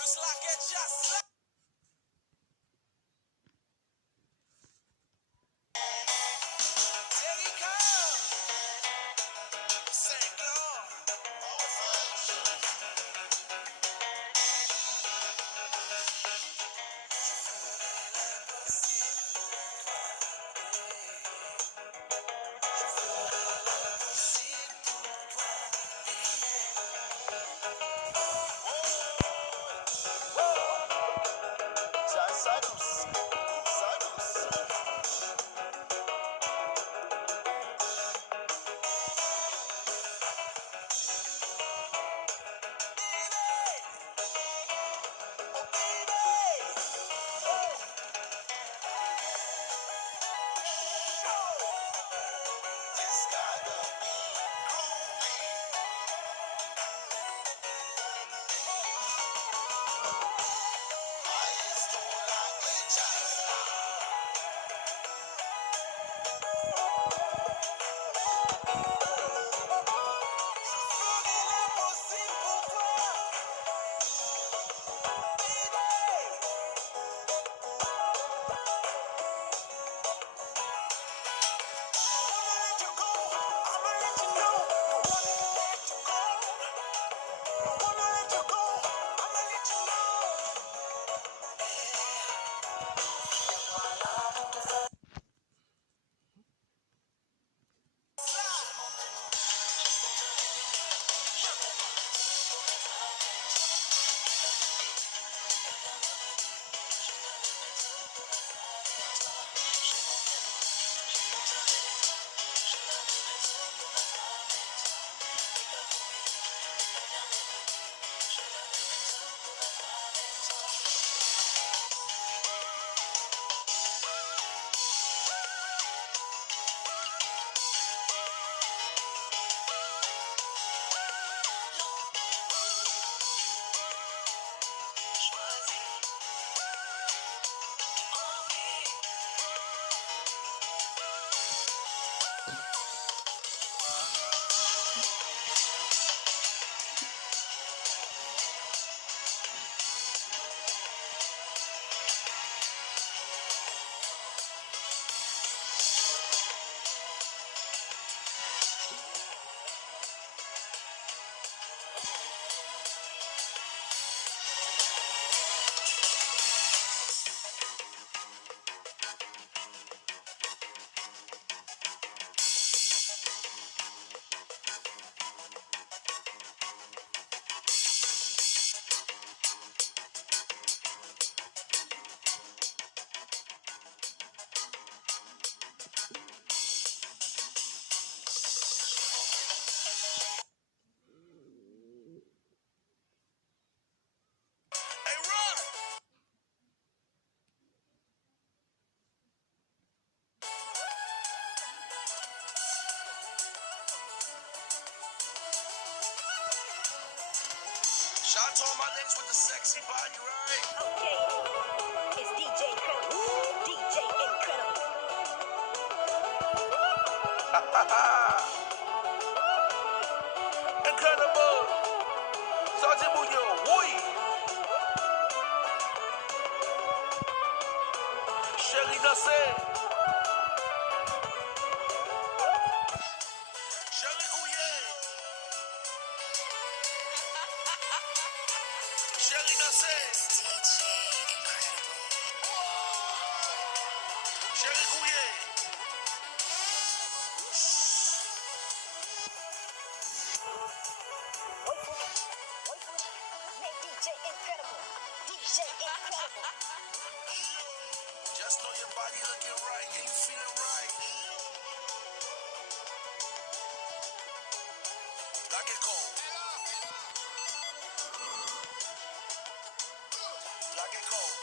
Plus la que just la. Jericho. Saint-Claude. Hey, run! Shout out to all my ladies with the sexy body, right? Okay, it's DJ Incredible. DJ Incredible. Incredible. Sergeant Bouillon, oui. Chérie Dansé. Chérie Gouillet. Chérie Dansé. DJ Incredible. Chérie Gouillet. Make DJ Incredible. DJ Incredible. Just know your body looking right and you feeling right. Like it cold. Like it cold.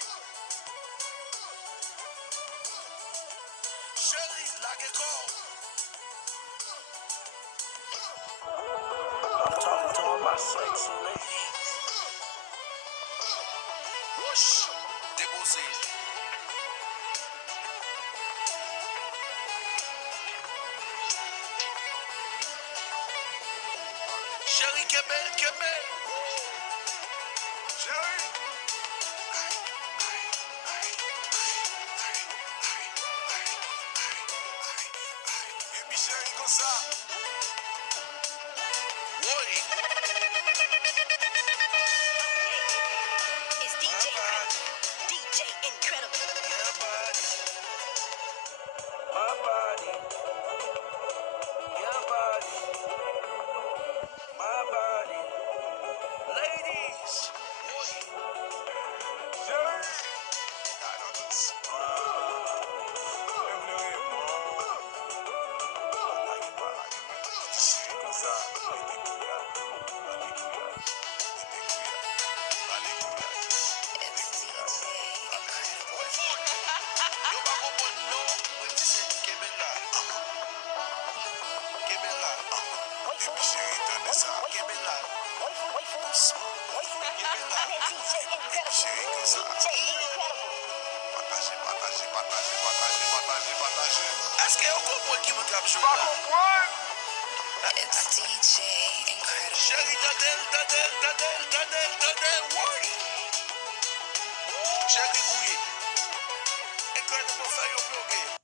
Chérie, like it cold. I'm talking to all my sexy ladies. Whoosh. Déposé. Chérie, Québec, Québec. Chérie. Ladies, boy. Est-ce que vous comprenez qui vous cap joué là? It's DJ Incredible. Chérie, Tadel, ouais. Chérie Gouye. Incredible fait au bloqué.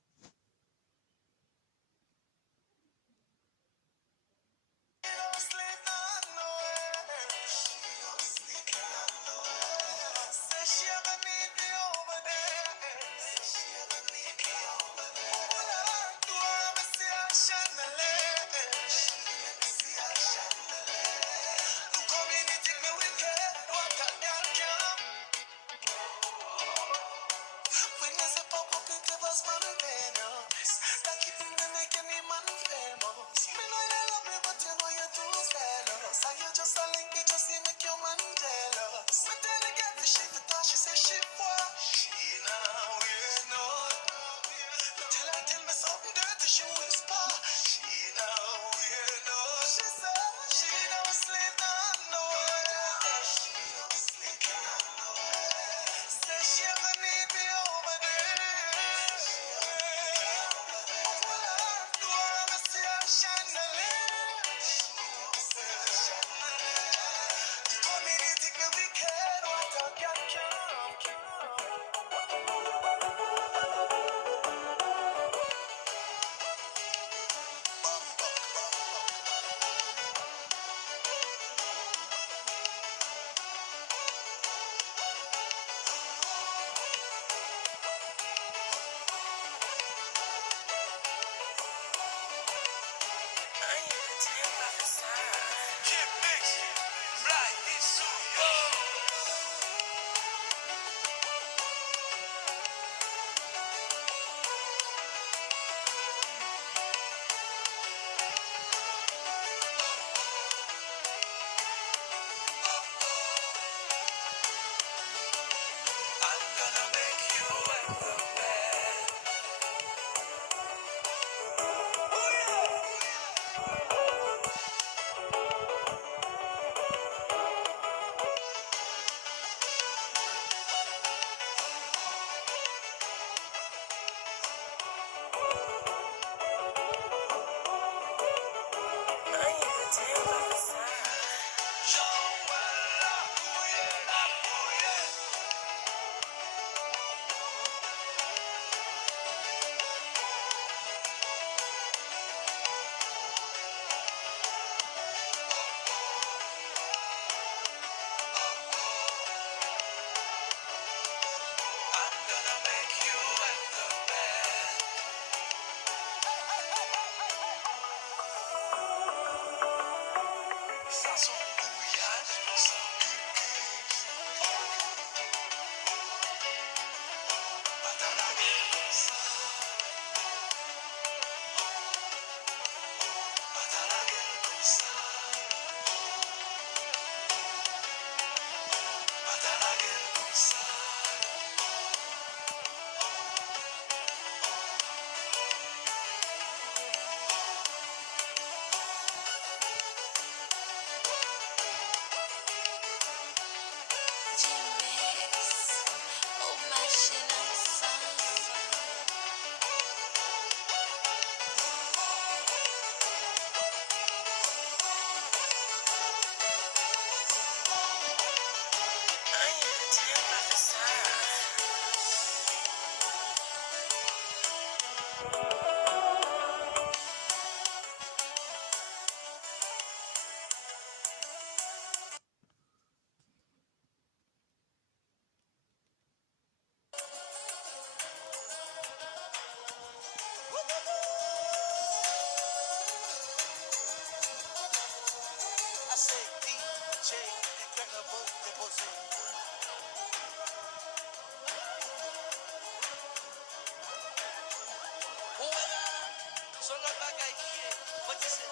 Son lot bagay ki ye, bandise,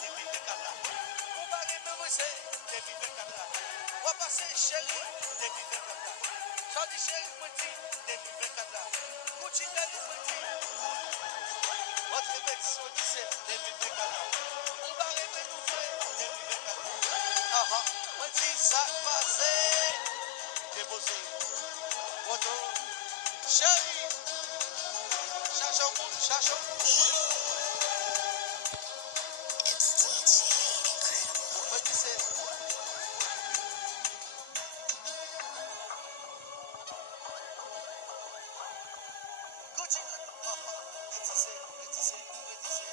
depi fe kata. Ou bagay me wese, depi fe kata. Wapase chéri, depi fe kata. Sorti chéri petit, depi fe kata. Kouchi kali petit, votre bête bandise, depi fe kata. Ou bagay me nou fe, depi fe kata. Aha, petit ça passe, déposé. Votre chéri, chachon moun. It's DJ Incredible. What you say? Gucci. What you say?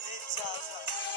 It just like.